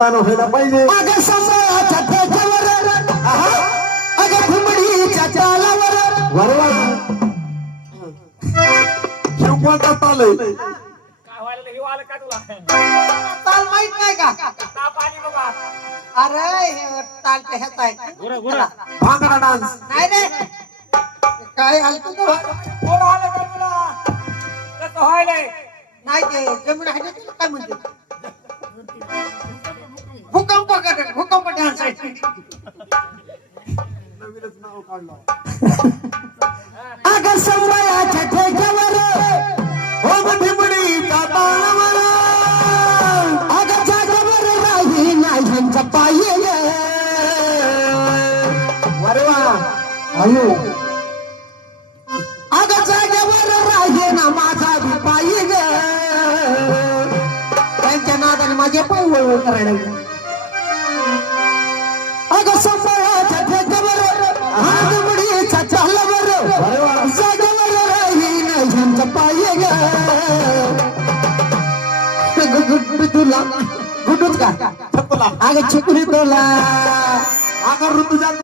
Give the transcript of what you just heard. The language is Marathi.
व्हायला पाहिजे. अगं समाच्या ठेक्यावर अगं घुमडीच्या चालावर वरवा शिवपाचा ताल आहे. काय व्हायला हे वाला का तुला ताल माहित नाही का? ताप आली बाबा. अरे हे ताल ते ह्याचा आहे. भांगडा डान्स नाही रे काय हलकं तर कोण आलं का तुला कसं व्हायलंय नाही ते जमीन आहे ना त्याला काय म्हणते भूकंप डान्स आहे. नवीनच नाव काढलं. अगं समाच्या ठेक्यावर हो भिमडीच्या तालावर अगं जागेवर राही नाही ह्यांचा पाय वरवा आयो अगं जागेवर राही ना माझा बी पाय ग त्यांच्या नादाने माझे पाय वळवळ करायला लागले. अगं समाच्या ठेक्यावर घुमडीच्या चालावर जागेवर राही नाही ह्यांचा पाय ग गुड्डू तुला गुड्डूच का छपला अगं चिकुरी तुला अगर ऋतुजा